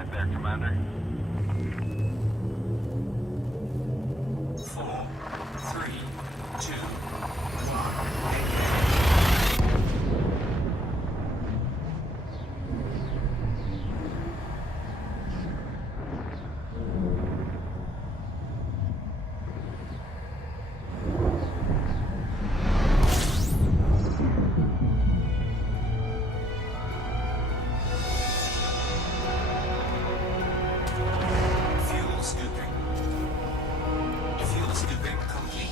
right there, Commander. 4, 3, 2, 1. Fuel scooping. Fuel scooping complete.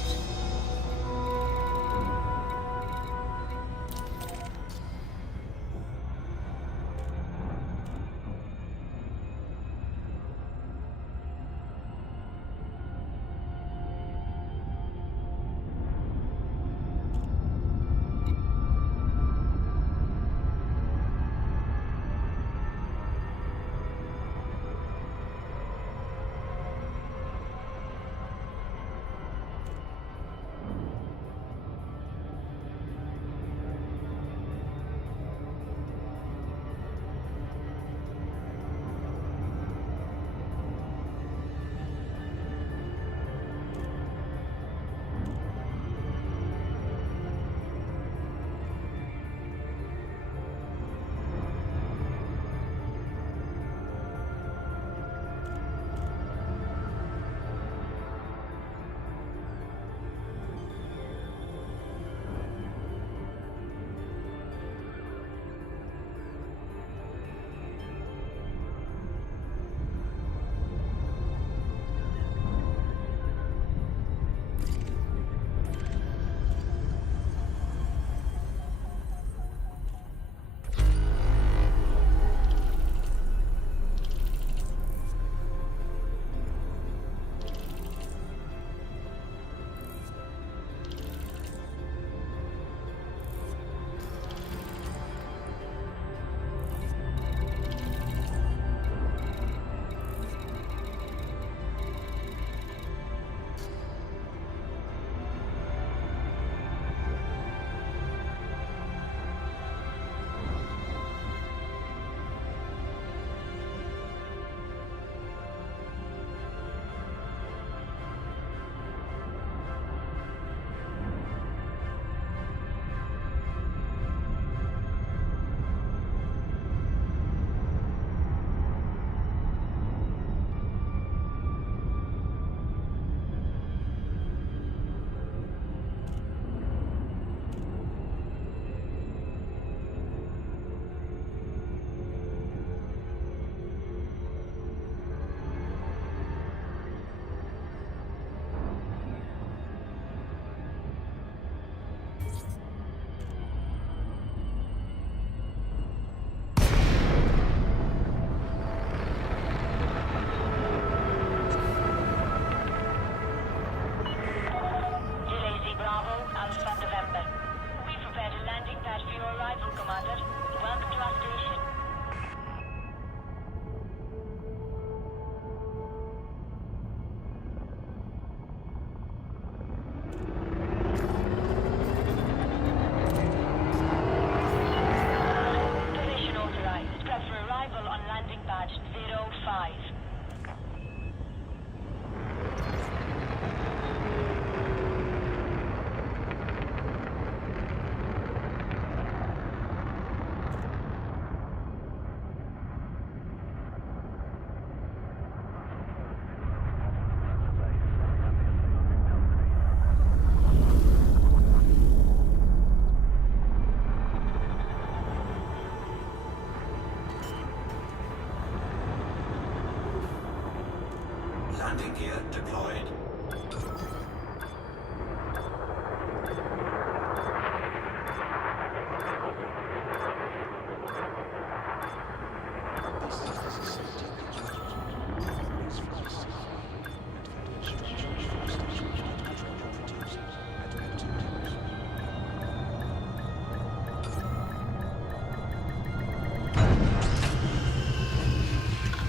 Landing gear deployed.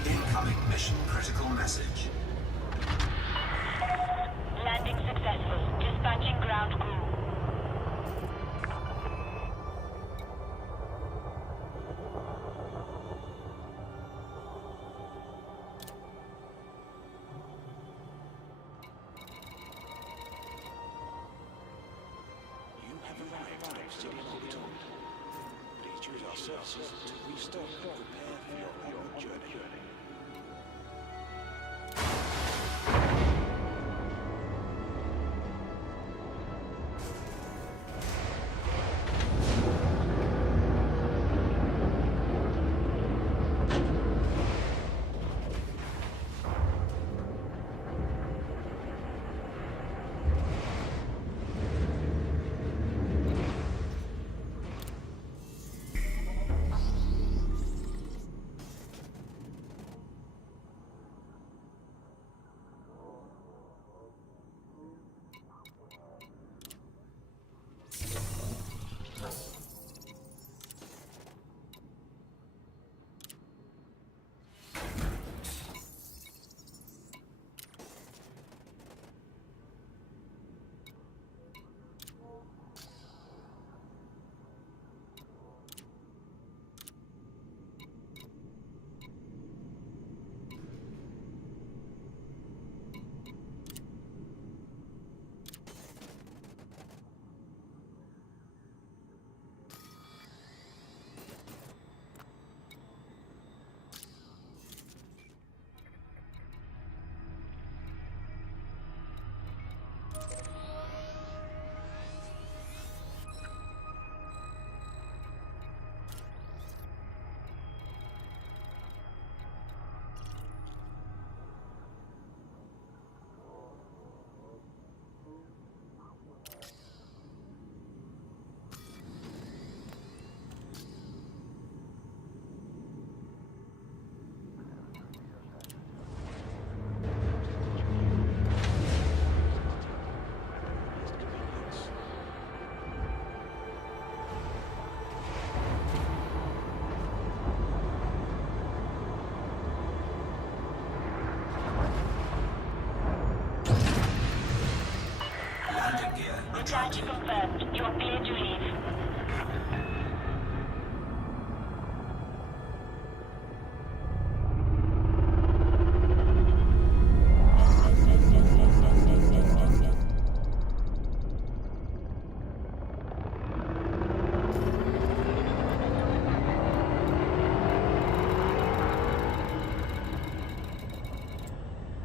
Incoming mission critical message. ourselves to restock and prepare for your onward journey. Discharge confirmed. You are clear to leave.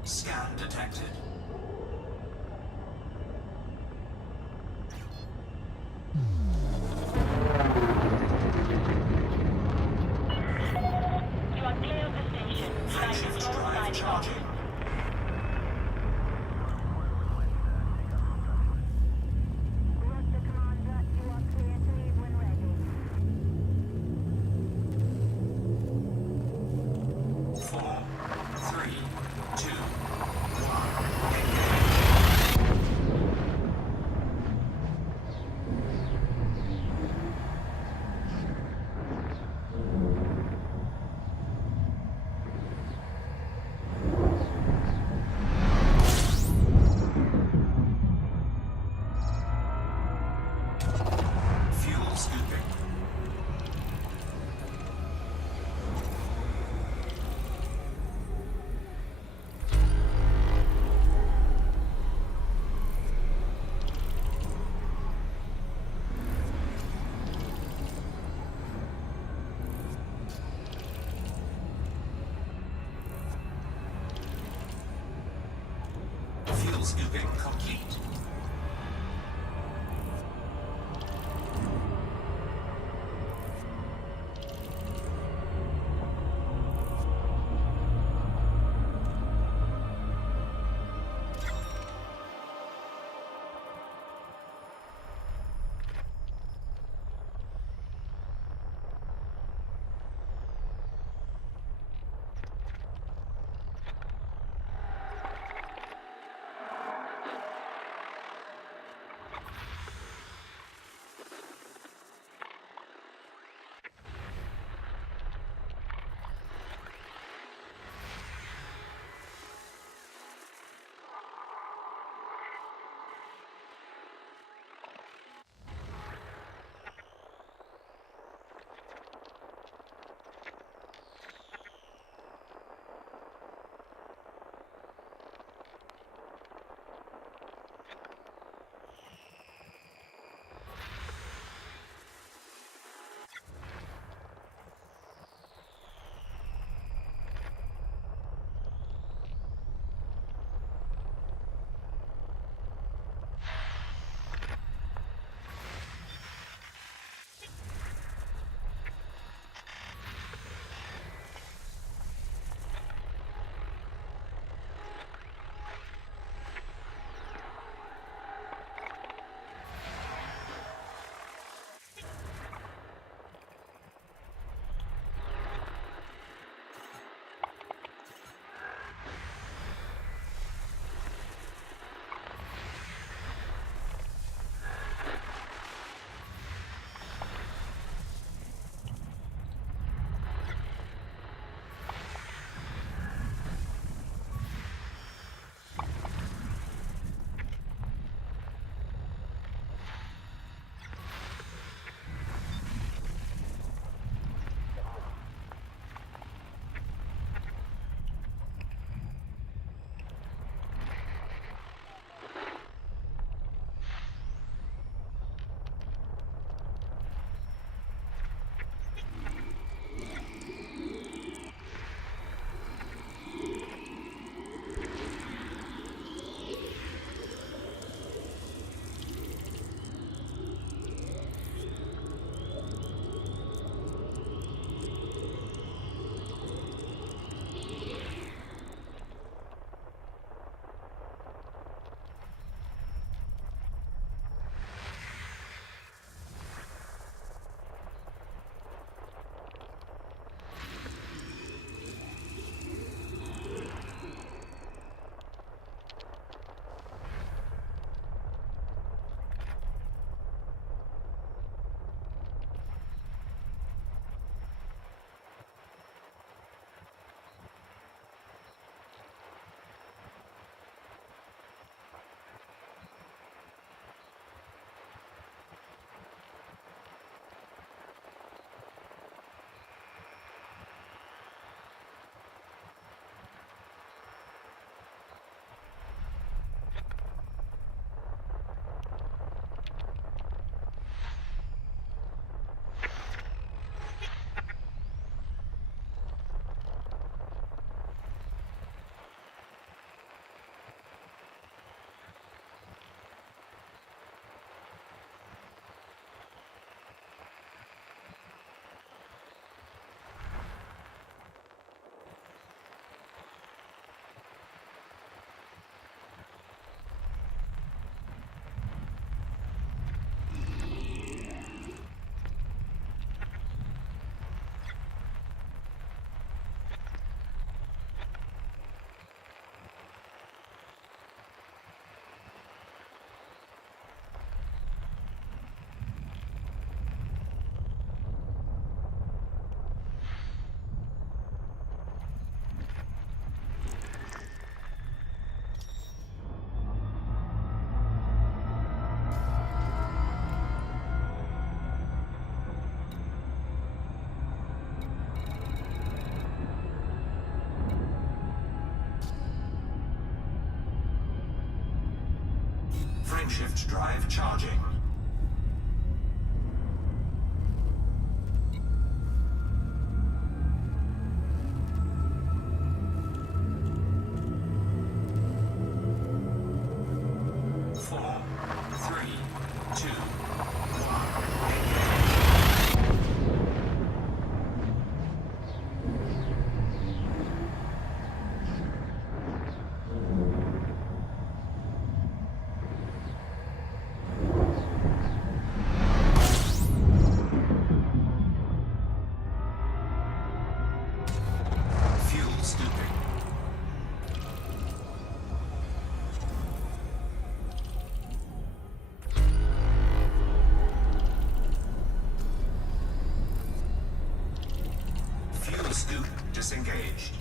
Scan detected. You are clear of the station. Flight Fusions control drive signing off. charging. Roger, Commander. You are clear to leave when ready. 4, 3, 2, 1. Fuel scooping. Fuel scooping complete. Frameshift drive charging. Four, three, two, fuel scooping. Fuel scoop disengaged.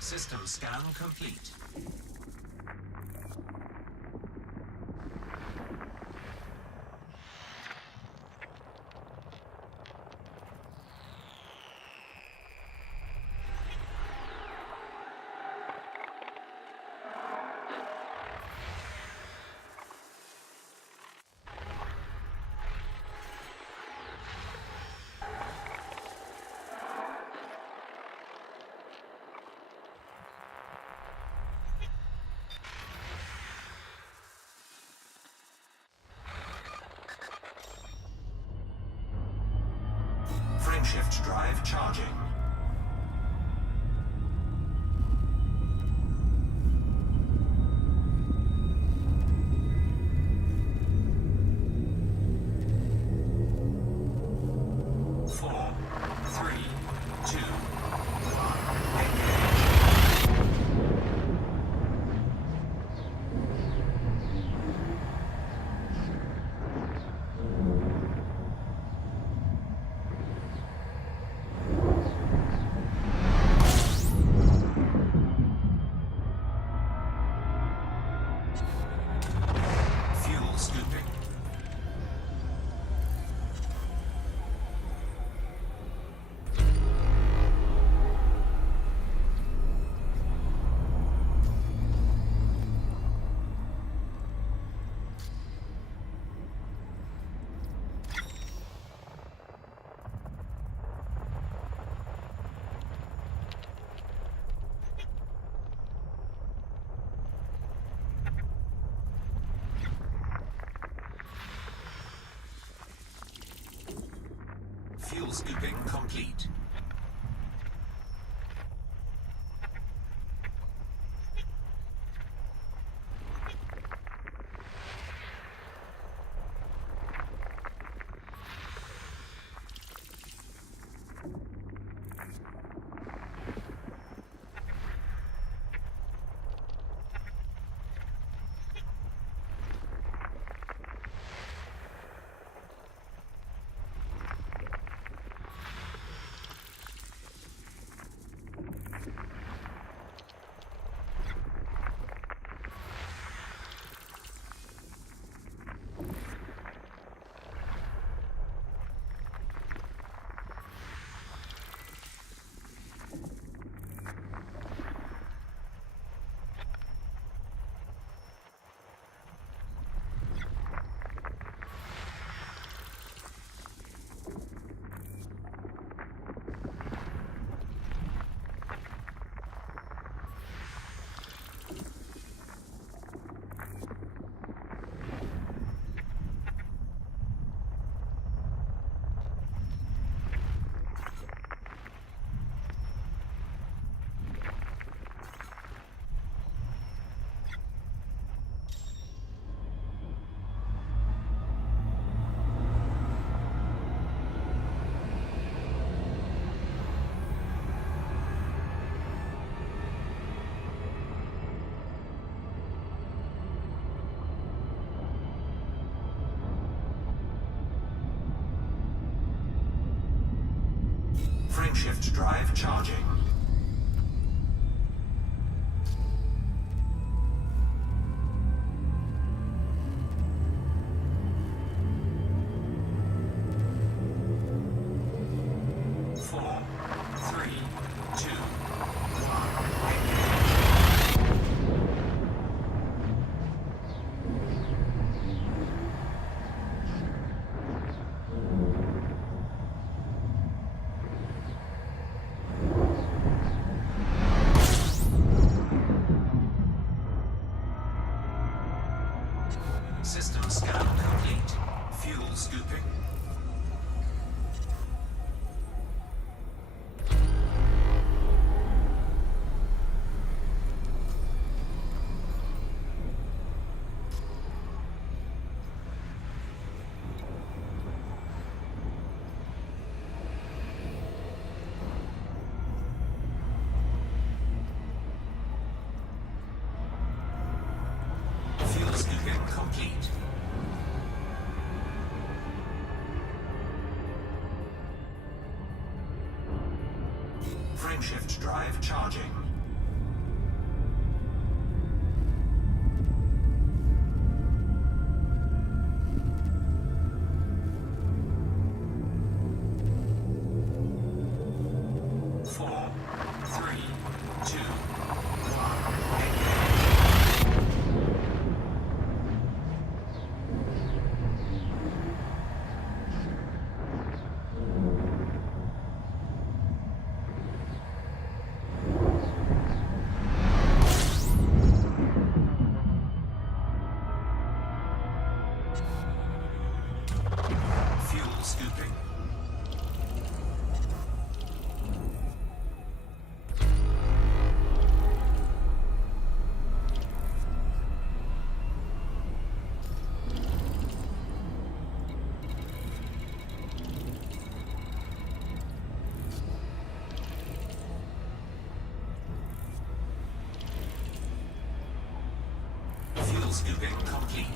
System scan complete. Frameshift drive charging. Four, three, two, one, engage. Fuel scooping. Fuel scooping complete. Frameshift drive charging. Four, three, two, one, engage. System scan complete. Fuel scooping. Fuel scooping complete. Frameshift drive charging. Four, three, two, one, engage. Fuel scooping. scooping complete.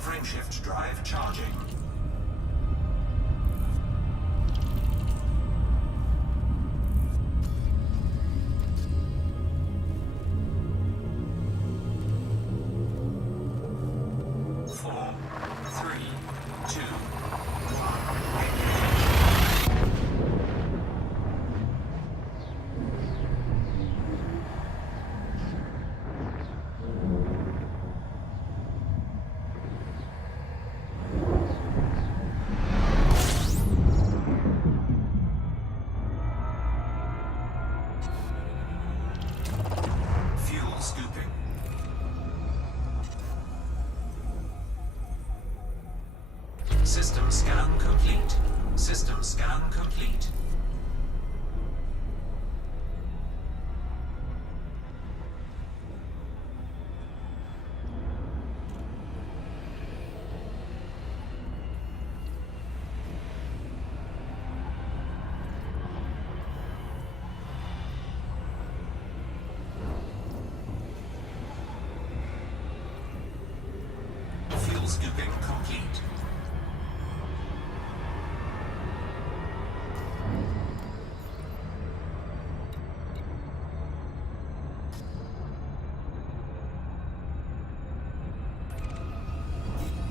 Frameshift drive charging. Four, three, two, fuel scooping. System scan complete. System scan complete. Fuel scooping complete.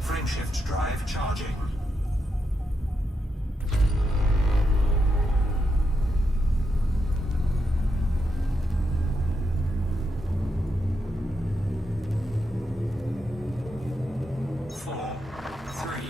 Frameshift drive charging. Four, three,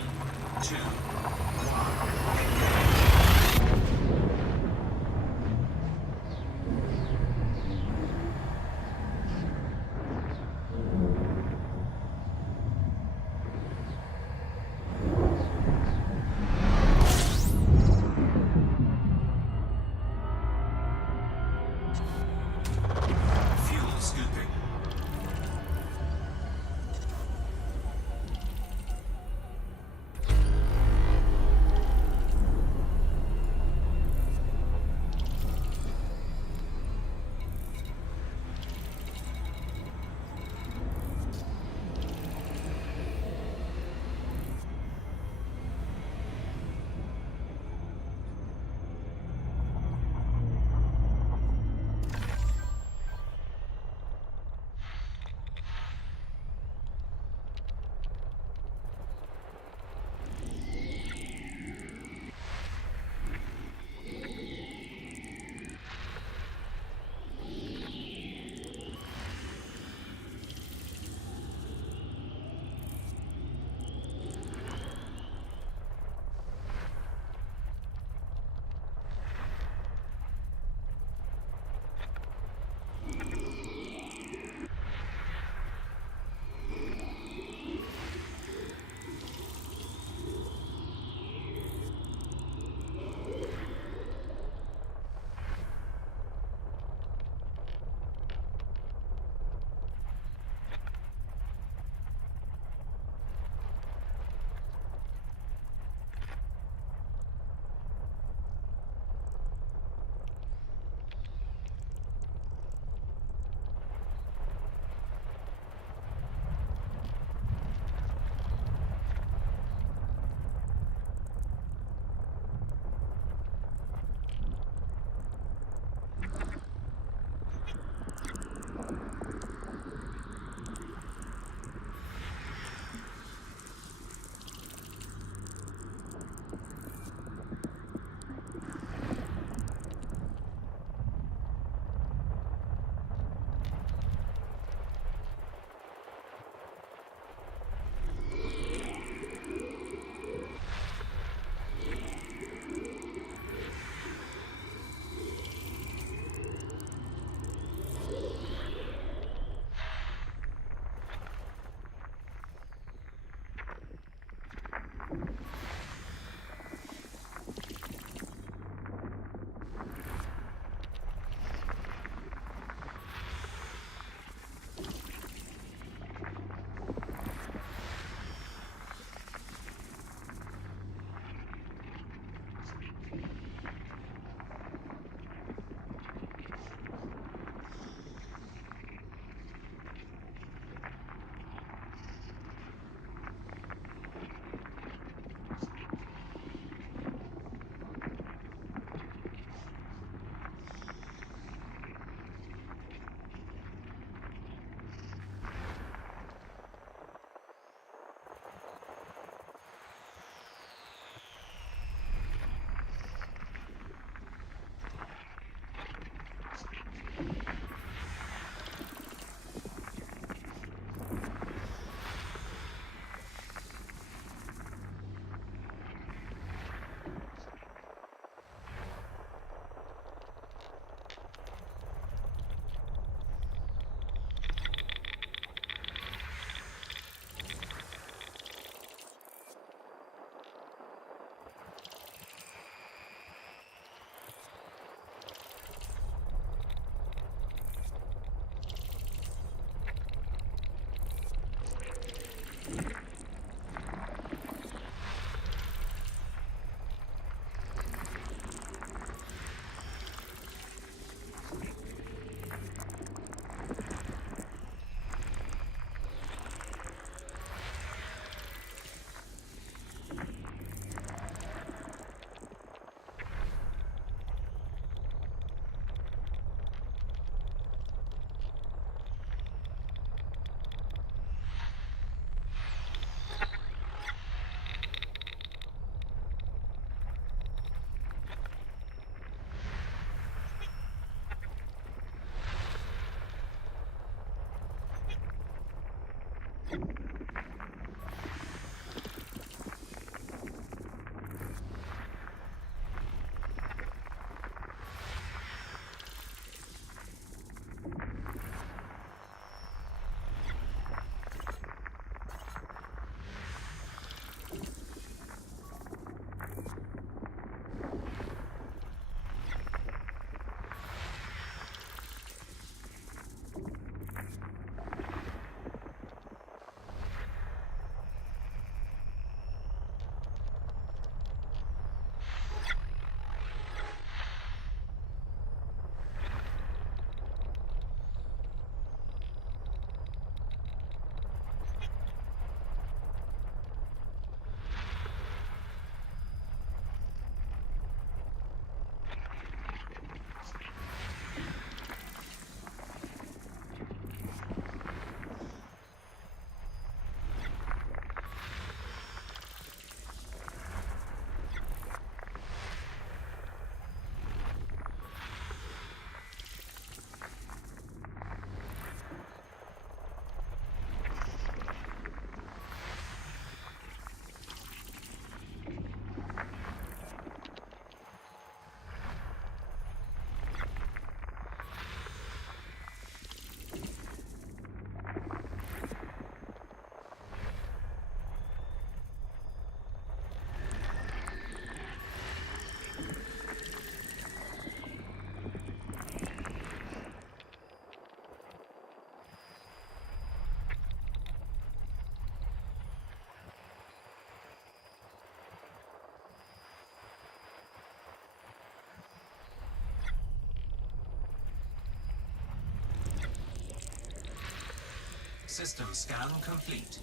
System scan complete.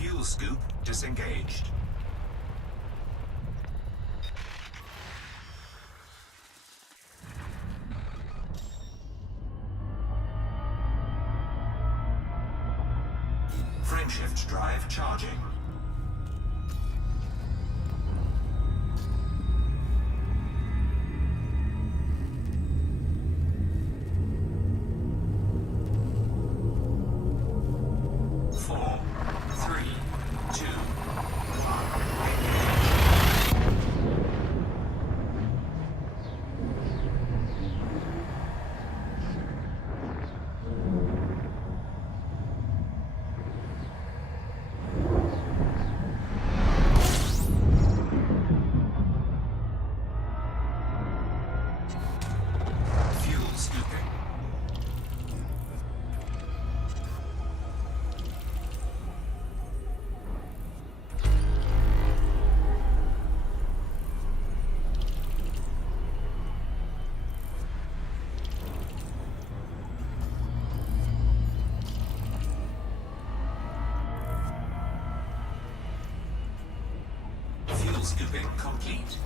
Fuel scoop disengaged. Frameshift drive charging. Scooping complete.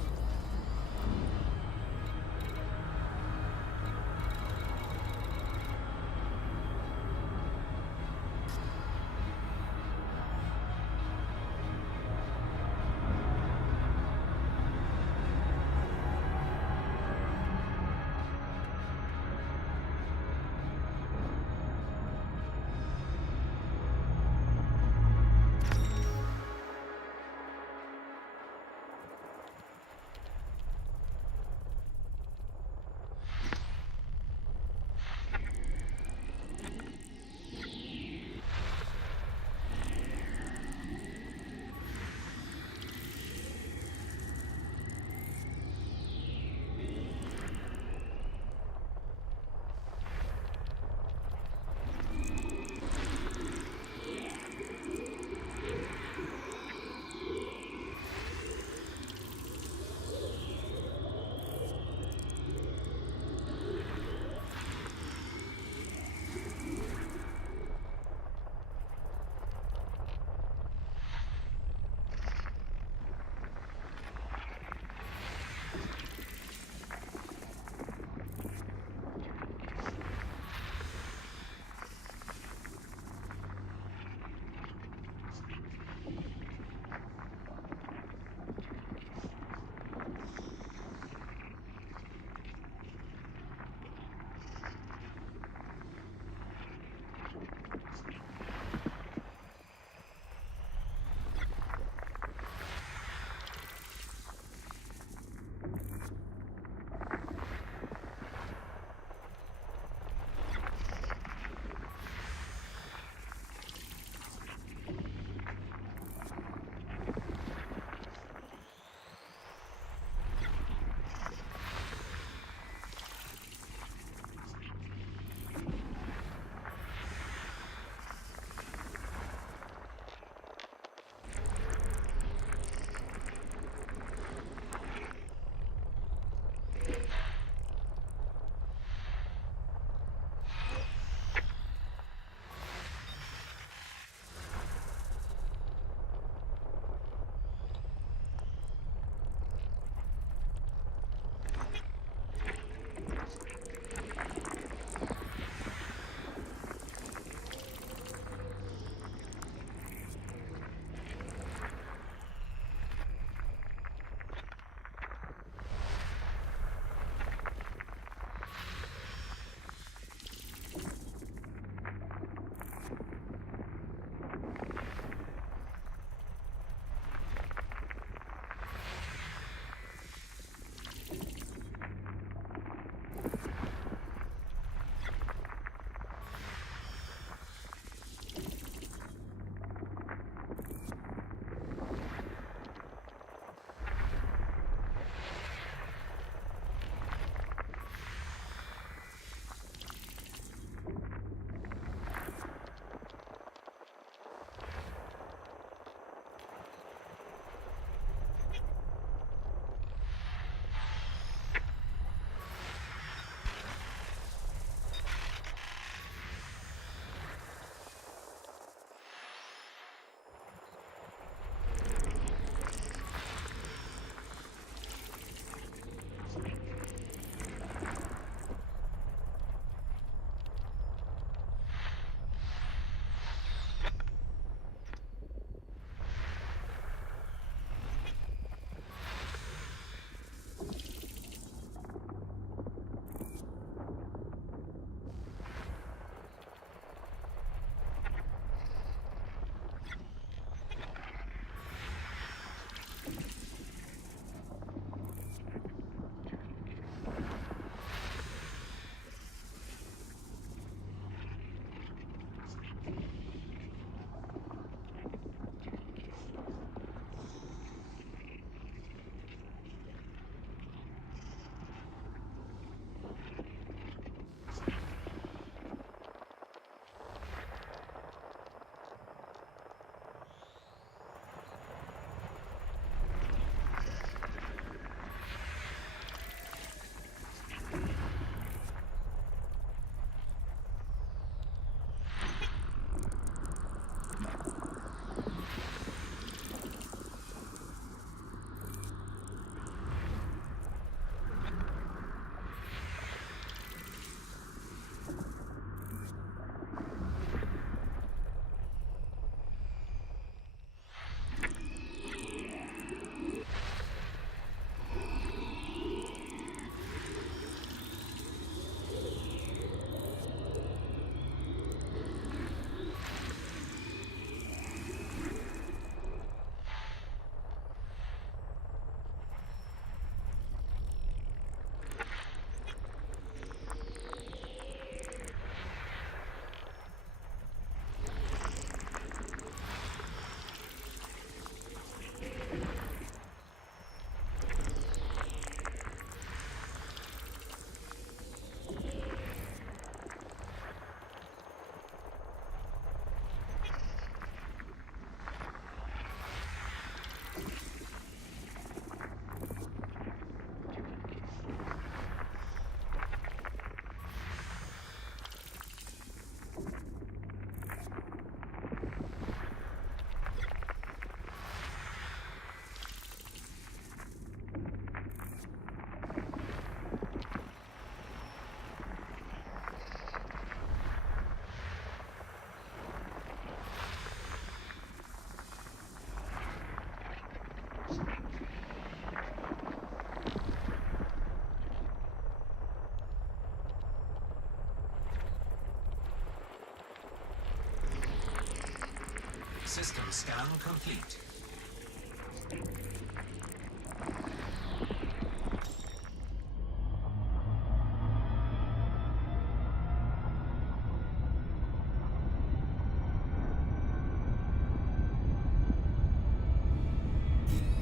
System scan complete.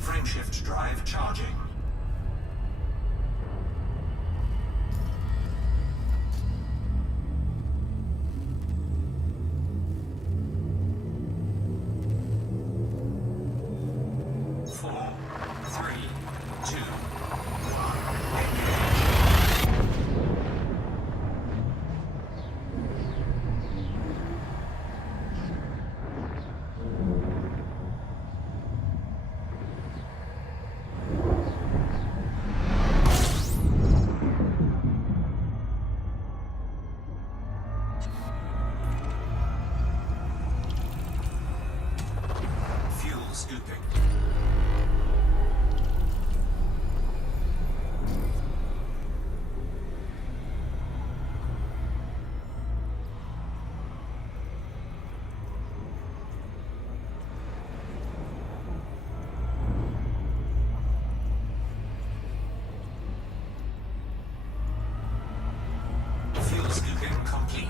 Frameshift drive charging. Four, three, two, one, engage. Fuel scooping. Fuel scooping complete.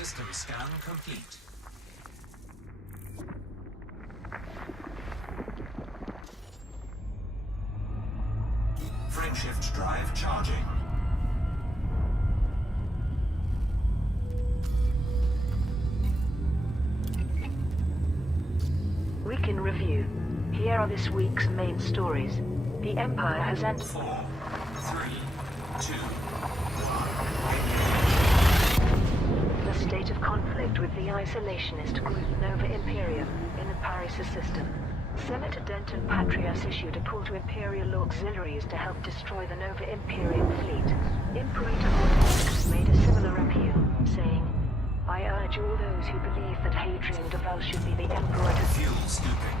System scan complete. Frameshift drive charging. We can review. Here are this week's main stories. The Empire has entered... 4, 3, 2, 1. the state of conflict with the isolationist group Nova Imperium in the Paris system. Senator Denton Patrias issued a call to Imperial auxiliaries to help destroy the Nova Imperium fleet. Imperator Mortis made a similar appeal, saying, I urge all those who believe that Hadrian Duval should be the Emperor to Fuel scooping.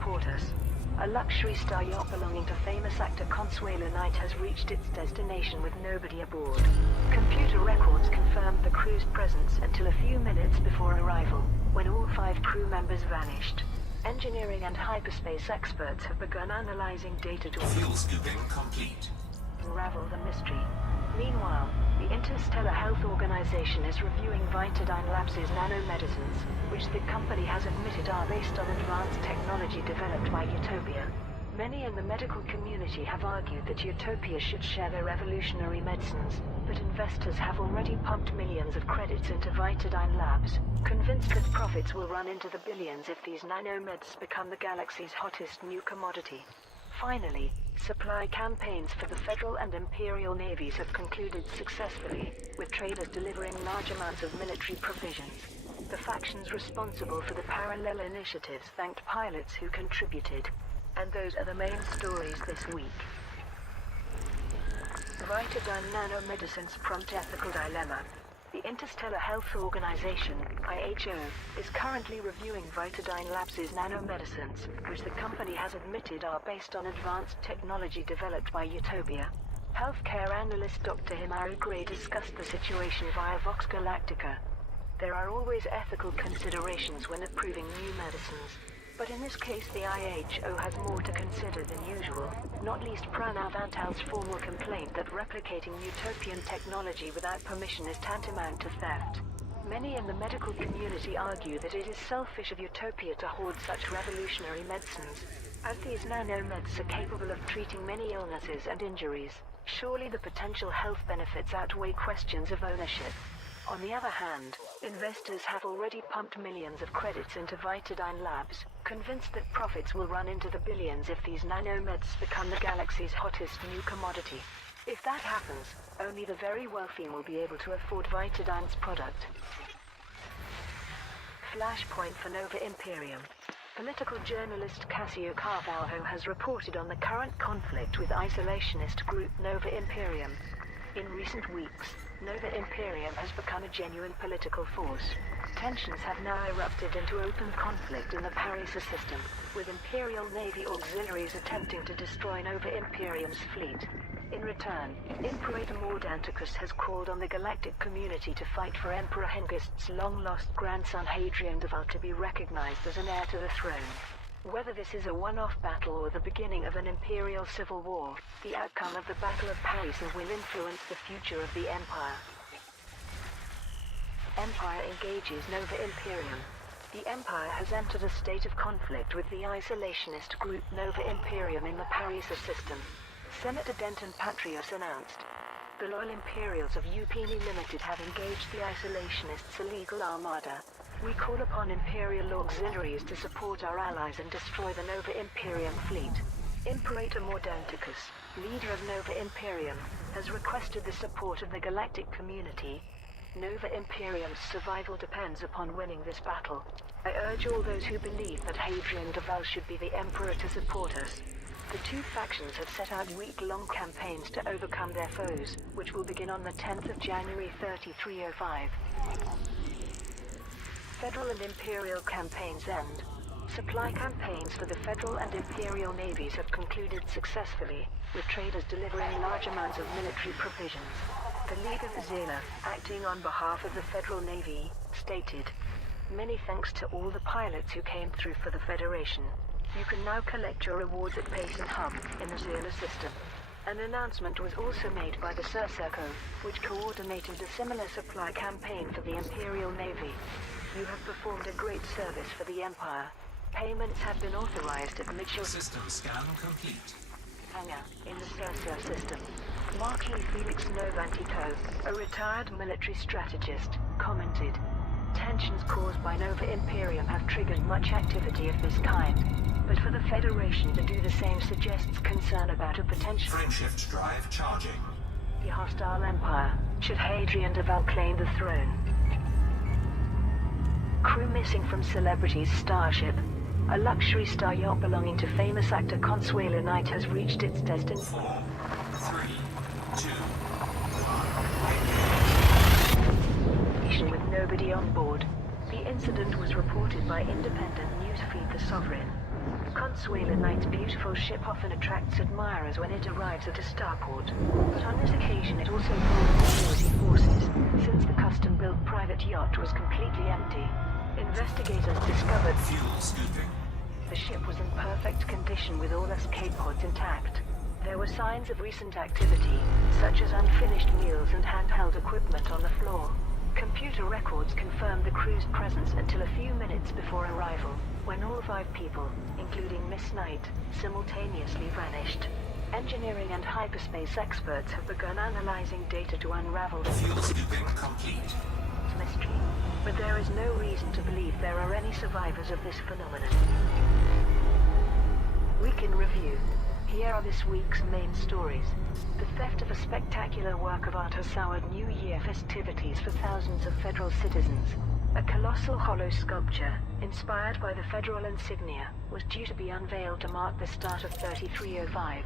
Portus, a luxury star yacht belonging to famous actor Consuelo Knight, has reached its destination with nobody aboard. Computer records confirmed the crew's presence until a few minutes before arrival, when all 5 crew members vanished. Engineering and hyperspace experts have begun analyzing data to Fuel scooping complete. unravel the mystery. Meanwhile, the Interstellar Health Organization is reviewing Vitadine Labs' nanomedicines, which the company has admitted are based on advanced technology developed by Utopia. Many in the medical community have argued that Utopia should share their revolutionary medicines, but investors have already pumped millions of credits into Vitadine Labs, convinced that profits will run into the billions if these nanomeds become the galaxy's hottest new commodity. Finally, supply campaigns for the Federal and Imperial navies have concluded successfully, with traders delivering large amounts of military provisions. The factions responsible for the parallel initiatives thanked pilots who contributed. And those are the main stories this week. Vitadine nanomedicines prompt ethical dilemma. The Interstellar Health Organization, IHO, is currently reviewing Vitadine Labs' nanomedicines, which the company has admitted are based on advanced technology developed by Utopia. Healthcare analyst Dr. Himaru Gray discussed the situation via Vox Galactica. There are always ethical considerations when approving new medicines. But in this case the IHO has more to consider than usual, not least Pranav Antal's formal complaint that replicating utopian technology without permission is tantamount to theft. Many in the medical community argue that it is selfish of Utopia to hoard such revolutionary medicines, as these nanomeds are capable of treating many illnesses and injuries. Surely the potential health benefits outweigh questions of ownership. On the other hand, investors have already pumped millions of credits into Vitadine Labs, convinced that profits will run into the billions if these nanomeds become the galaxy's hottest new commodity. If that happens, only the very wealthy will be able to afford Vitadine's product. Flashpoint for Nova Imperium. Political journalist Cassio Carvalho has reported on the current conflict with isolationist group Nova Imperium. In recent weeks, Nova Imperium has become a genuine political force. Tensions have now erupted into open conflict in the Paris system, with Imperial Navy auxiliaries attempting to destroy Nova Imperium's fleet. In return, Imperator Mordanticus has called on the galactic community to fight for Emperor Hengist's long-lost grandson Hadrian Duval to be recognized as an heir to the throne. Whether this is a one-off battle or the beginning of an imperial civil war, the outcome of the Battle of Paris will influence the future of the Empire. Empire engages Nova Imperium. The Empire has entered a state of conflict with the isolationist group Nova Imperium in the Paris system. Senator Denton Patrias announced, "The loyal Imperials of UPini Limited have engaged the isolationists' illegal armada. We call upon Imperial auxiliaries to support our allies and destroy the Nova Imperium fleet." Imperator Mordanticus, leader of Nova Imperium, has requested the support of the galactic community. Nova Imperium's survival depends upon winning this battle. I urge all those who believe that Hadrian Duval should be the Emperor to support us. The two factions have set out week-long campaigns to overcome their foes, which will begin on the 10th of January 3305. Federal and Imperial campaigns end. Supply campaigns for the Federal and Imperial navies have concluded successfully, with traders delivering large amounts of military provisions. The League of Zela, acting on behalf of the Federal Navy, stated, "Many thanks to all the pilots who came through for the Federation. You can now collect your rewards at Pace and Hub in the Zela system." An announcement was also made by the Surserco, which coordinated a similar supply campaign for the Imperial Navy. You have performed a great service for the Empire. Payments have been authorized at Mitchell System scan complete. hangar in the Surser system. Marquis Felix Novantico, a retired military strategist, commented, "Tensions caused by Nova Imperium have triggered much activity of this kind, but for the Federation to do the same suggests concern about a potential Frameshift drive charging. the hostile Empire, should Hadrian de Val claim the throne." Crew missing from Celebrity's Starship. A luxury star yacht belonging to famous actor Consuelo Knight has reached its destination. 4, 3, 2, With nobody on board. The incident was reported by independent newsfeed The Sovereign. Consuelo Knight's beautiful ship often attracts admirers when it arrives at a starport, but on this occasion it also pulled security forces, since the custom-built private yacht was completely empty. Investigators discovered fuel scooping. the ship was in perfect condition with all escape pods intact. There were signs of recent activity, such as unfinished meals and handheld equipment on the floor. Computer records confirmed the crew's presence until a few minutes before arrival, when all 5 people, including Miss Knight, simultaneously vanished. Engineering and hyperspace experts have begun analyzing data to unravel the Fuel scooping complete. mystery, but there is no reason to believe there are any survivors of this phenomenon. Week in review. Here are this week's main stories. The theft of a spectacular work of art has soured New Year festivities for thousands of federal citizens. A colossal hollow sculpture, inspired by the federal insignia, was due to be unveiled to mark the start of 3305.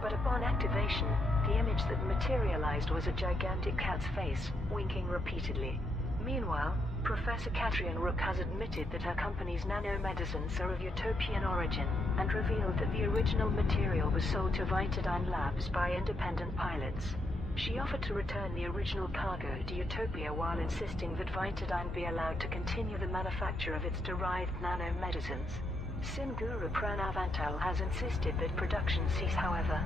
But upon activation, the image that materialized was a gigantic cat's face, winking repeatedly. Meanwhile, Professor Catrian Rook has admitted that her company's nanomedicines are of utopian origin, and revealed that the original material was sold to Vitadine Labs by independent pilots. She offered to return the original cargo to Utopia while insisting that Vitadine be allowed to continue the manufacture of its derived nanomedicines. Sim Guru Pranavantal has insisted that production cease, however.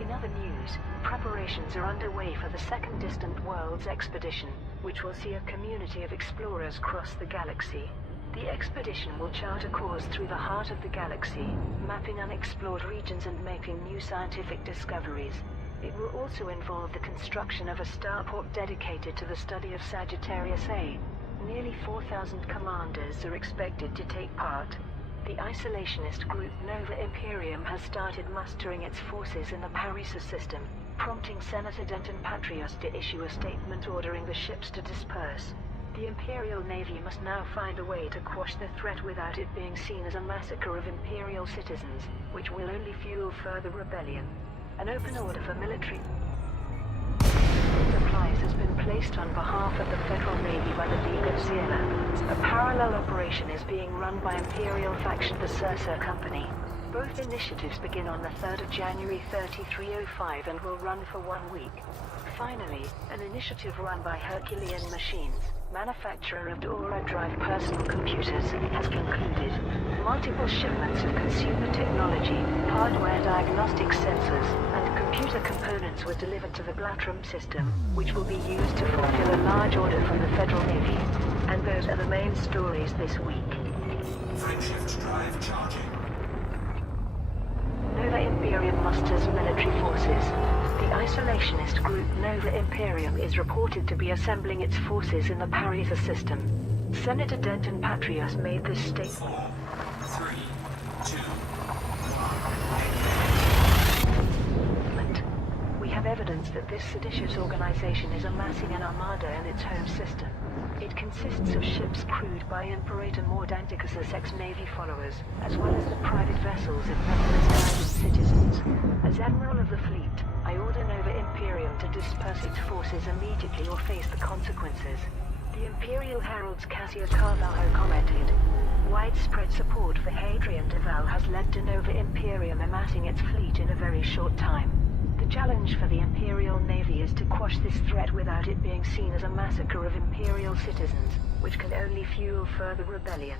In other news, preparations are underway for the Second Distant Worlds expedition, which will see a community of explorers cross the galaxy. The expedition will chart a course through the heart of the galaxy, mapping unexplored regions and making new scientific discoveries. It will also involve the construction of a starport dedicated to the study of Sagittarius A. Nearly 4,000 commanders are expected to take part. The isolationist group Nova Imperium has started mustering its forces in the Parisa system, prompting Senator Denton Patrios to issue a statement ordering the ships to disperse. The Imperial Navy must now find a way to quash the threat without it being seen as a massacre of Imperial citizens, which will only fuel further rebellion. An open order for military supplies has been placed on behalf of the Federal Navy by the League of Zierla. A parallel operation is being run by Imperial faction the Surser Company. Both initiatives begin on the 3rd of January 3305 and will run for 1 week. Finally, an initiative run by Herculean Machines, manufacturer of Aura Drive personal computers, has concluded. Multiple shipments of consumer technology, hardware diagnostic sensors, and computer components were delivered to the Glatrum system, which will be used to fulfill a large order from the Federal Navy. And those are the main stories this week. Frameshift drive charging. Nova Imperium musters military forces. The isolationist group Nova Imperium is reported to be assembling its forces in the Parisa system. Senator Denton Patrios made this statement. 4, 3, 2, We have evidence that this seditious organization is amassing an armada in its home system. It consists of ships crewed by Imperator Mordanticus's ex-Navy followers, as well as the private vessels of misguided citizens. As Admiral of the Fleet, I order Nova Imperium to disperse its forces immediately or face the consequences. The Imperial Herald's Cassio Carvalho commented, "Widespread support for Hadrian de Val has led to Nova Imperium amassing its fleet in a very short time. The challenge for the Imperial Navy is to quash this threat without it being seen as a massacre of Imperial citizens, which can only fuel further rebellion."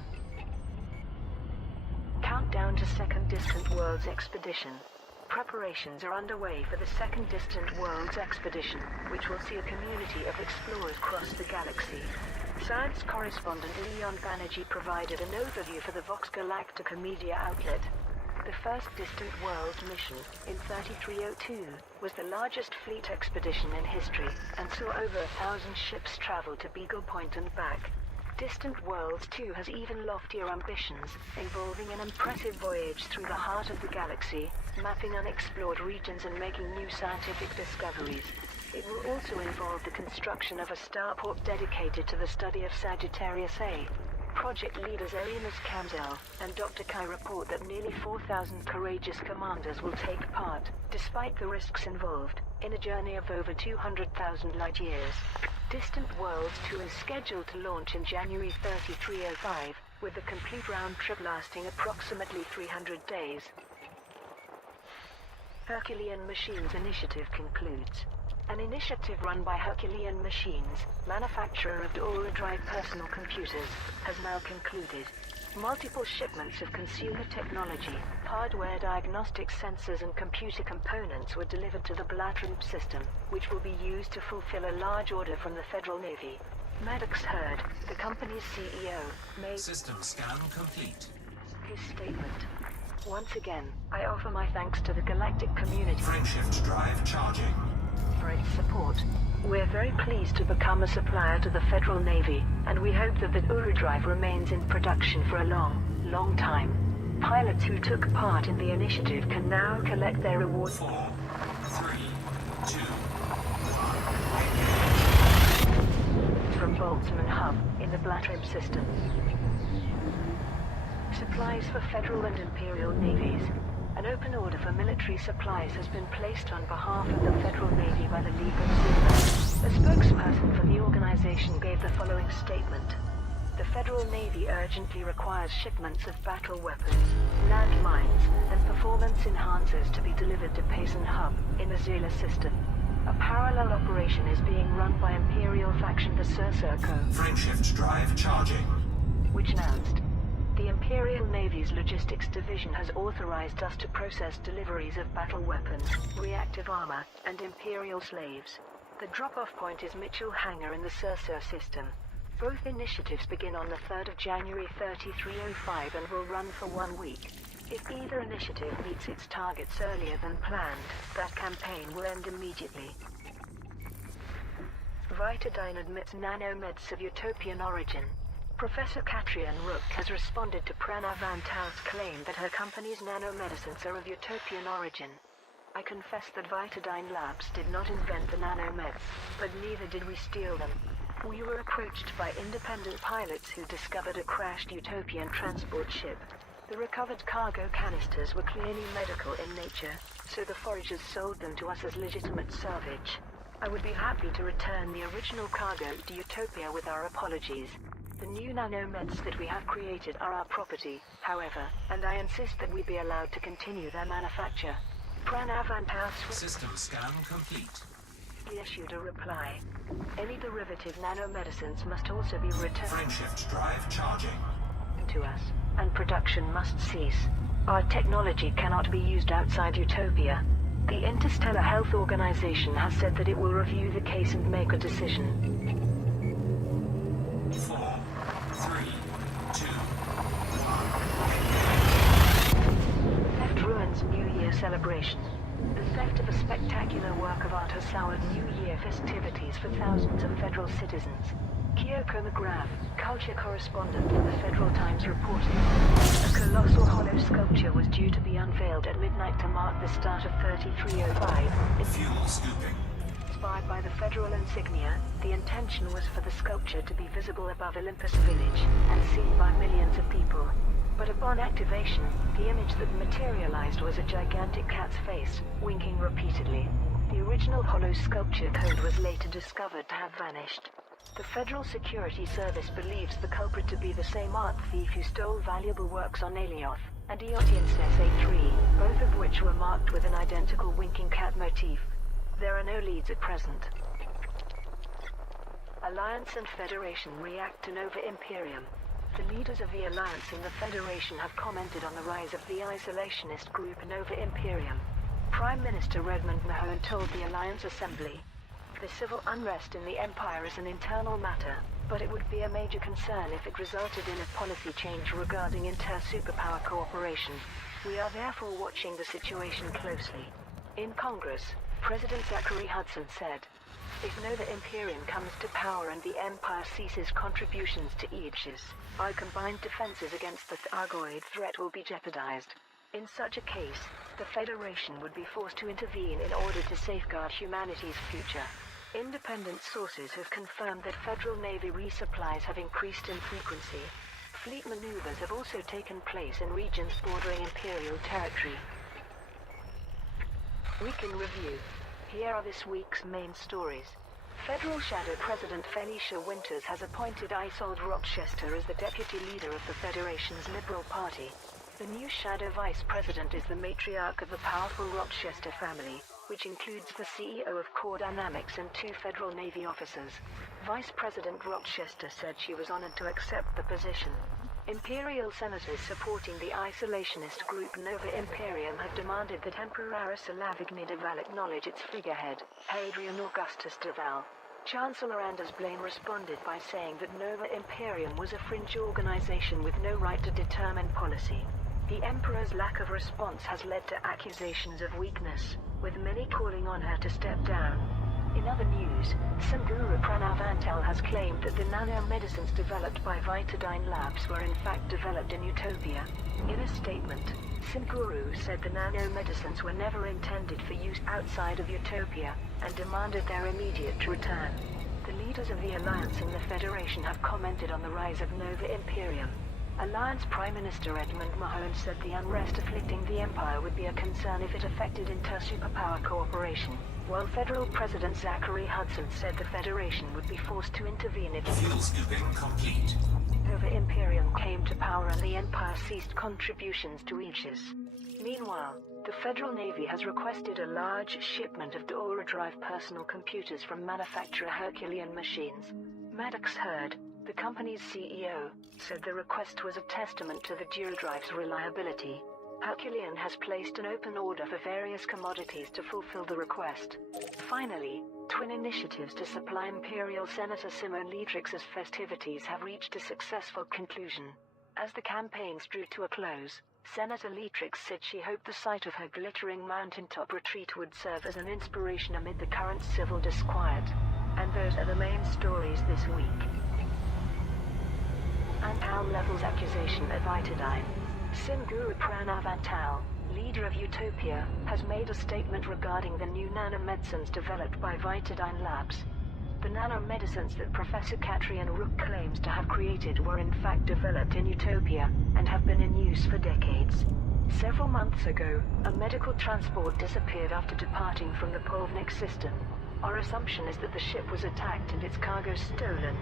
Countdown to Second Distant Worlds expedition. Preparations are underway for the second Distant Worlds expedition, which will see a community of explorers cross the galaxy. Science correspondent Leon Banerjee provided an overview for the Vox Galactica media outlet. The first Distant Worlds mission, in 3302, was the largest fleet expedition in history, and saw over 1,000 ships travel to Beagle Point and back. Distant Worlds 2 has even loftier ambitions, involving an impressive voyage through the heart of the galaxy, mapping unexplored regions and making new scientific discoveries. It will also involve the construction of a starport dedicated to the study of Sagittarius A. Project leaders Elimas Kamzel and Dr. Kai report that nearly 4,000 courageous commanders will take part, despite the risks involved, in a journey of over 200,000 light-years. Distant Worlds 2 is scheduled to launch in January 3305, with the complete round trip lasting approximately 300 days. Herculean Machines initiative concludes. An initiative run by Herculean Machines, manufacturer of Aura Drive personal computers, has now concluded. Multiple shipments of consumer technology, hardware diagnostic sensors and computer components were delivered to the Blatramp system, which will be used to fulfill a large order from the Federal Navy. Maddox Hurd, the company's CEO, made System scan complete. his statement. Once again, I offer my thanks to the galactic community Frameshift drive charging. for its support. We're very pleased to become a supplier to the Federal Navy, and we hope that the Uru Drive remains in production for a long time. Pilots who took part in the initiative can now collect their rewards 4, 3, 2, from Boltzmann Hub in the Blatramp system. Supplies for Federal and Imperial Navies. An open order for military supplies has been placed on behalf of the Federal Navy by the League of Super. A spokesperson for the organization gave the following statement. The Federal Navy urgently requires shipments of battle weapons, landmines, and performance enhancers to be delivered to Payson Hub in the Zela system. A parallel operation is being run by Imperial faction the Surserco, Frameshift drive charging. which announced, the Imperial Navy's Logistics Division has authorized us to process deliveries of battle weapons, reactive armor, and Imperial slaves. The drop-off point is Mitchell Hangar in the Sursur system. Both initiatives begin on the 3rd of January 3305 and will run for 1 week. If either initiative meets its targets earlier than planned, that campaign will end immediately. Vitadyne admits nanomeds of utopian origin. Professor Catriona Rook has responded to Pranav Antal's claim that her company's nanomedicines are of utopian origin. I confess that Vitadyne Labs did not invent the nanomeds, but neither did we steal them. We were approached by independent pilots who discovered a crashed utopian transport ship. The recovered cargo canisters were clearly medical in nature, so the foragers sold them to us as legitimate salvage. I would be happy to return the original cargo to Utopia with our apologies. The new nanomeds that we have created are our property, however, and I insist that we be allowed to continue their manufacture. Pranav Antal System scan complete. issued a reply. Any derivative nanomedicines must also be returned Frameshift drive charging. to us, and production must cease. Our technology cannot be used outside Utopia. The Interstellar Health Organization has said that it will review the case and make a decision. 4, 3, 2, Theft ruins New Year celebration. The theft of a spectacular work of art has soured New Year festivities for thousands of Federal citizens. Kyoko McGrath, culture correspondent for the Federal Times, reported. A colossal hollow sculpture was due to be unveiled at midnight to mark the start of 3305. fuel scooping. Inspired by the Federal insignia, the intention was for the sculpture to be visible above Olympus Village and seen by millions of people. But upon activation, the image that materialized was a gigantic cat's face, winking repeatedly. The original hollow sculpture code was later discovered to have vanished. The Federal Security Service believes the culprit to be the same art thief who stole valuable works on Alioth and Eotians SA3, both of which were marked with an identical winking cat motif. There are no leads at present. Alliance and Federation react to Nova Imperium. The leaders of the Alliance and the Federation have commented on the rise of the isolationist group Nova Imperium. Prime Minister Redmond Mahone told the Alliance Assembly, "The civil unrest in the Empire is an internal matter, but it would be a major concern if it resulted in a policy change regarding inter-superpower cooperation. We are therefore watching the situation closely." In Congress, President Zachary Hudson said, "If Nova Imperium comes to power and the Empire ceases contributions to Aegis, our combined defenses against the Thargoid threat will be jeopardized. In such a case, the Federation would be forced to intervene in order to safeguard humanity's future." Independent sources have confirmed that Federal Navy resupplies have increased in frequency. Fleet maneuvers have also taken place in regions bordering Imperial territory. Week in Review. Here are this week's main stories. Federal Shadow President Felicia Winters has appointed Isolde Rochester as the deputy leader of the Federation's Liberal Party. The new Shadow Vice President is the matriarch of the powerful Rochester family, which includes the CEO of Core Dynamics and 2 Federal Navy officers. Vice President Rochester said she was honored to accept the position. Imperial senators supporting the isolationist group Nova Imperium have demanded that Emperor Arislavigny Deval acknowledge its figurehead, Hadrian Augustus Deval. Chancellor Anders Blaine responded by saying that Nova Imperium was a fringe organization with no right to determine policy. The Emperor's lack of response has led to accusations of weakness, with many calling on her to step down. In other news, Sanguru Pranavantal has claimed that the nanomedicines developed by Vitadyne Labs were in fact developed in Utopia. In a statement, Sanguru said the nanomedicines were never intended for use outside of Utopia, and demanded their immediate return. The leaders of the Alliance and the Federation have commented on the rise of Nova Imperium. Alliance Prime Minister Edmund Mahone said the unrest afflicting the Empire would be a concern if it affected inter-superpower cooperation, while Federal President Zachary Hudson said the Federation would be forced to intervene if Fuel scooping complete. Nova Imperium came to power and the Empire ceased contributions to Aegis. Meanwhile, the Federal Navy has requested a large shipment of Dora Drive personal computers from manufacturer Herculean Machines. Maddox Hurd, the company's CEO, said the request was a testament to the DualDrive's reliability. Herculean has placed an open order for various commodities to fulfill the request. Finally, twin initiatives to supply Imperial Senator Simone Leatrix's festivities have reached a successful conclusion. As the campaigns drew to a close, Senator Leatrix said she hoped the sight of her glittering mountaintop retreat would serve as an inspiration amid the current civil disquiet. And those are the main stories this week. Antal levels accusation of Vitadyne. Sanguru Pranavantal, leader of Utopia, has made a statement regarding the new nanomedicines developed by Vitadyne Labs. The nanomedicines that Professor Catrian Rook claims to have created were in fact developed in Utopia, and have been in use for decades. Several months ago, a medical transport disappeared after departing from the Polvnik system. Our assumption is that the ship was attacked and its cargo stolen.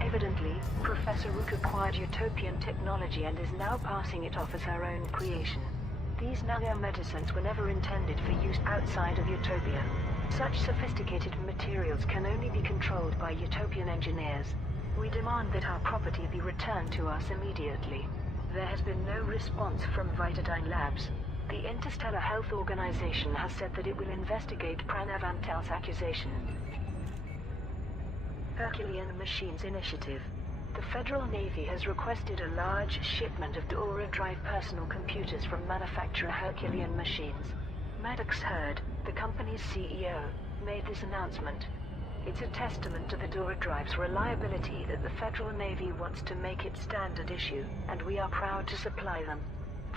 Evidently, Professor Rook acquired Utopian technology and is now passing it off as her own creation. These nanomedicines were never intended for use outside of Utopia. Such sophisticated materials can only be controlled by Utopian engineers. We demand that our property be returned to us immediately. There has been no response from Vitadyne Labs. The Interstellar Health Organization has said that it will investigate Pranavantal's accusation. Herculean Machines Initiative. The Federal Navy has requested a large shipment of Dora Drive personal computers from manufacturer Herculean Machines. Maddox Hurd, the company's CEO, made this announcement. It's a testament to the Dora Drive's reliability that the Federal Navy wants to make it standard issue, and we are proud to supply them.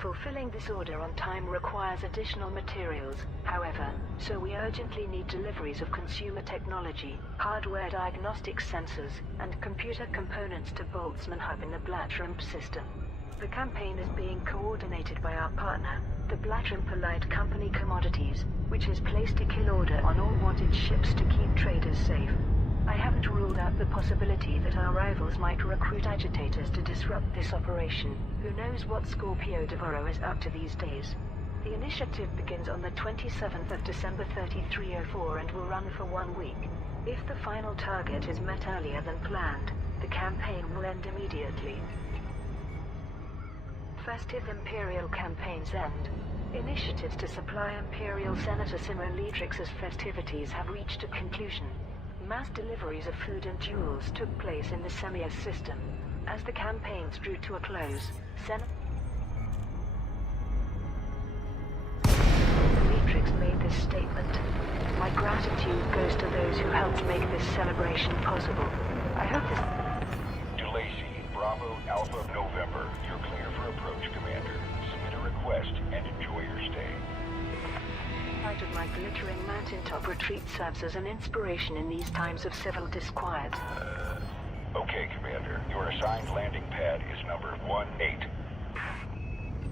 Fulfilling this order on time requires additional materials, however, so we urgently need deliveries of consumer technology, hardware diagnostic sensors, and computer components to Boltzmann Hub in the Blattrump system. The campaign is being coordinated by our partner, the Blattrump Allied Company Commodities, which has placed a kill order on all wanted ships to keep traders safe. I haven't ruled out the possibility that our rivals might recruit agitators to disrupt this operation. Who knows what Scorpio Devoro is up to these days. The initiative begins on the 27th of December 3304 and will run for 1 week. If the final target is met earlier than planned, the campaign will end immediately. Festive Imperial campaigns end. Initiatives to supply Imperial Senator Simo Liedrich's festivities have reached a conclusion. Mass deliveries of food and jewels took place in the Semia system. As the campaigns drew to a close, Senator Liedrich made this statement. My gratitude goes to those who helped make this celebration possible. I hope this... DeLacy, Bravo Alpha November. You're clear for approach, Commander. Submit a request and enjoy your stay. The sight of my glittering mountaintop retreat serves as an inspiration in these times of civil disquiet. Okay, Commander. Your assigned landing pad is number 18.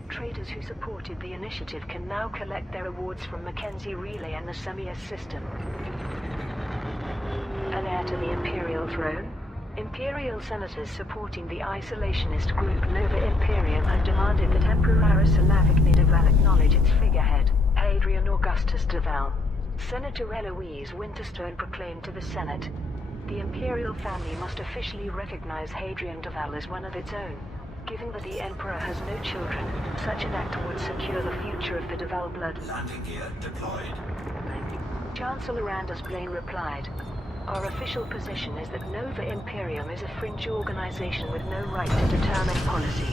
Traders who supported the initiative can now collect their rewards from Mackenzie Relay and the Semia system. An heir to the Imperial throne? Imperial senators supporting the isolationist group Nova Imperium have demanded that Emperor Slavic Deval acknowledge its figurehead, Hadrian Augustus Deval. Senator Eloise Winterstone proclaimed to the Senate, the Imperial family must officially recognize Hadrian Deval as one of its own. Given that the Emperor has no children, such an act would secure the future of the Deval blood. Landing gear deployed. Chancellor Anders Blaine replied, our official position is that Nova Imperium is a fringe organization with no right to determine policy.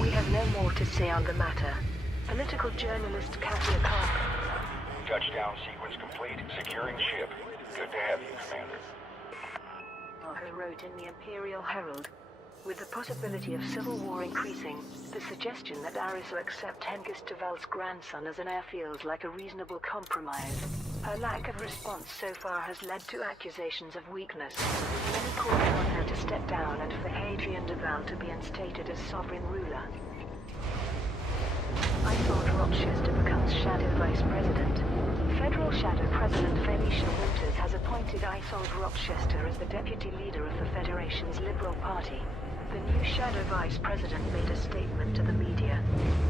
We have no more to say on the matter. Political journalist Katia Karp. Touchdown sequence complete. Securing ship. Good to have you, Commander. Who wrote in the Imperial Herald, with the possibility of civil war increasing, the suggestion that Aris will accept Hengist Deval's grandson as an heir feels like a reasonable compromise. Her lack of response so far has led to accusations of weakness. Many called on her to step down and for Hadrian Deval to be instated as sovereign ruler. I thought Rochester becomes Shadow Vice President. Federal Shadow President Felicia Winters has appointed Isolde Rochester as the deputy leader of the Federation's Liberal Party. The new Shadow Vice President made a statement to the media.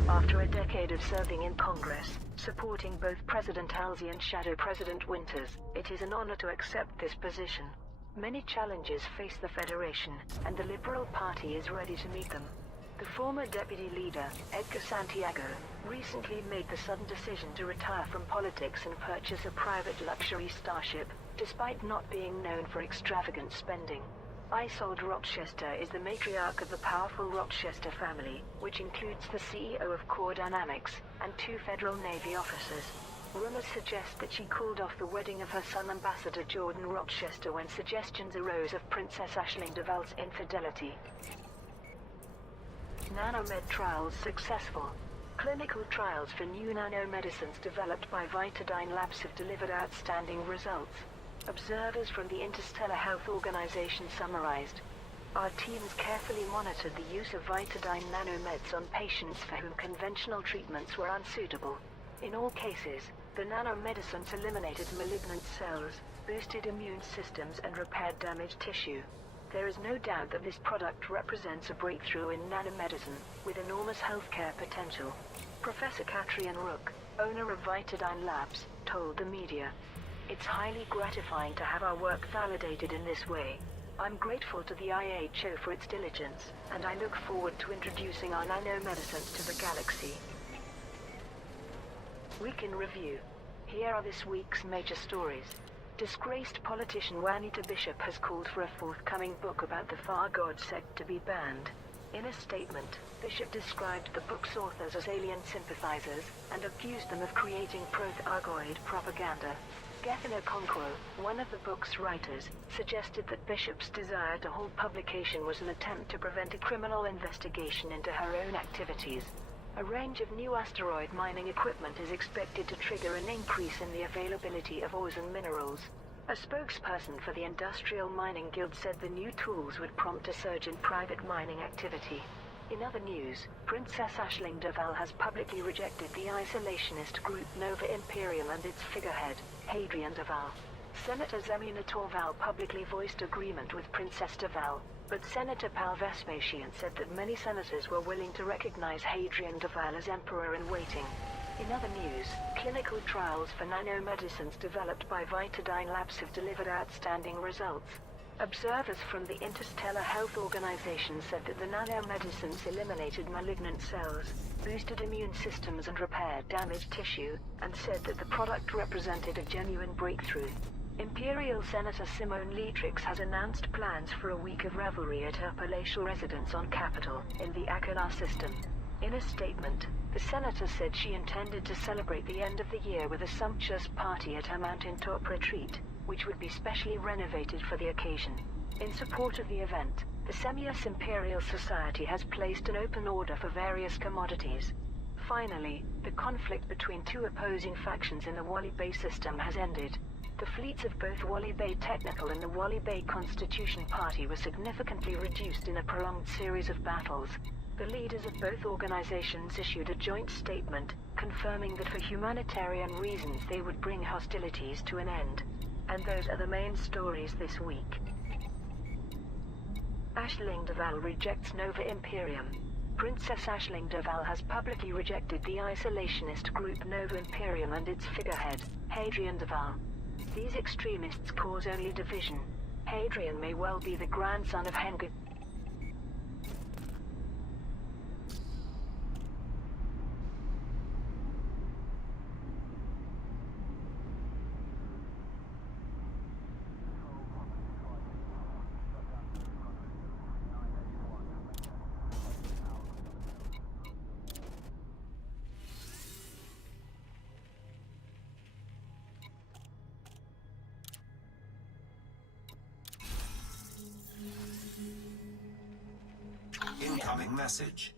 After a decade of serving in Congress, supporting both President Halsey and Shadow President Winters, it is an honor to accept this position. Many challenges face the Federation, and the Liberal Party is ready to meet them. The former deputy leader, Edgar Santiago, recently made the sudden decision to retire from politics and purchase a private luxury starship, despite not being known for extravagant spending. Isolde Rochester is the matriarch of the powerful Rochester family, which includes the CEO of Core Dynamics and 2 Federal Navy officers. Rumors suggest that she called off the wedding of her son Ambassador Jordan Rochester when suggestions arose of Princess Aisling Deval's infidelity. Nanomed trials successful. Clinical trials for new nanomedicines developed by Vitadyne Labs have delivered outstanding results. Observers from the Interstellar Health Organization summarized, our teams carefully monitored the use of Vitadyne nanomeds on patients for whom conventional treatments were unsuitable. In all cases, the nanomedicines eliminated malignant cells, boosted immune systems and repaired damaged tissue. There is no doubt that this product represents a breakthrough in nanomedicine, with enormous healthcare potential. Professor Katrian Rook, owner of Vitadyne Labs, told the media, it's highly gratifying to have our work validated in this way. I'm grateful to the IHO for its diligence, and I look forward to introducing our nanomedicines to the galaxy. Week in Review. Here are this week's major stories. Disgraced politician Juanita Bishop has called for a forthcoming book about the Far God sect to be banned. In a statement, Bishop described the book's authors as alien sympathizers and accused them of creating pro-Thargoid propaganda. Gethin Okonkwo, one of the book's writers, suggested that Bishop's desire to hold publication was an attempt to prevent a criminal investigation into her own activities. A range of new asteroid mining equipment is expected to trigger an increase in the availability of ores and minerals. A spokesperson for the Industrial Mining Guild said the new tools would prompt a surge in private mining activity. In other news, Princess Aisling Deval has publicly rejected the isolationist group Nova Imperium and its figurehead, Hadrian Deval. Senator Zemina Torval publicly voiced agreement with Princess Deval, but Senator Pal Vespasian said that many senators were willing to recognize Hadrian Deval as emperor-in-waiting. In other news, clinical trials for nanomedicines developed by Vitadyne Labs have delivered outstanding results. Observers from the Interstellar Health Organization said that the nanomedicines eliminated malignant cells, boosted immune systems and repaired damaged tissue, and said that the product represented a genuine breakthrough. Imperial Senator Simone Leatrix has announced plans for a week of revelry at her palatial residence on Capitol, in the Achenar system. In a statement, the senator said she intended to celebrate the end of the year with a sumptuous party at her mountaintop retreat, which would be specially renovated for the occasion. In support of the event, the Semius Imperial Society has placed an open order for various commodities. Finally, the conflict between two opposing factions in the Wally Bay system has ended. The fleets of both Wally Bay Technical and the Wally Bay Constitution Party were significantly reduced in a prolonged series of battles. The leaders of both organizations issued a joint statement, confirming that for humanitarian reasons they would bring hostilities to an end. And those are the main stories this week. Aisling Duval rejects Nova Imperium. Princess Aisling Duval has publicly rejected the isolationist group Nova Imperium and its figurehead, Hadrian Duval. These extremists cause only division. Hadrian may well be the grandson of Henry. Incoming message.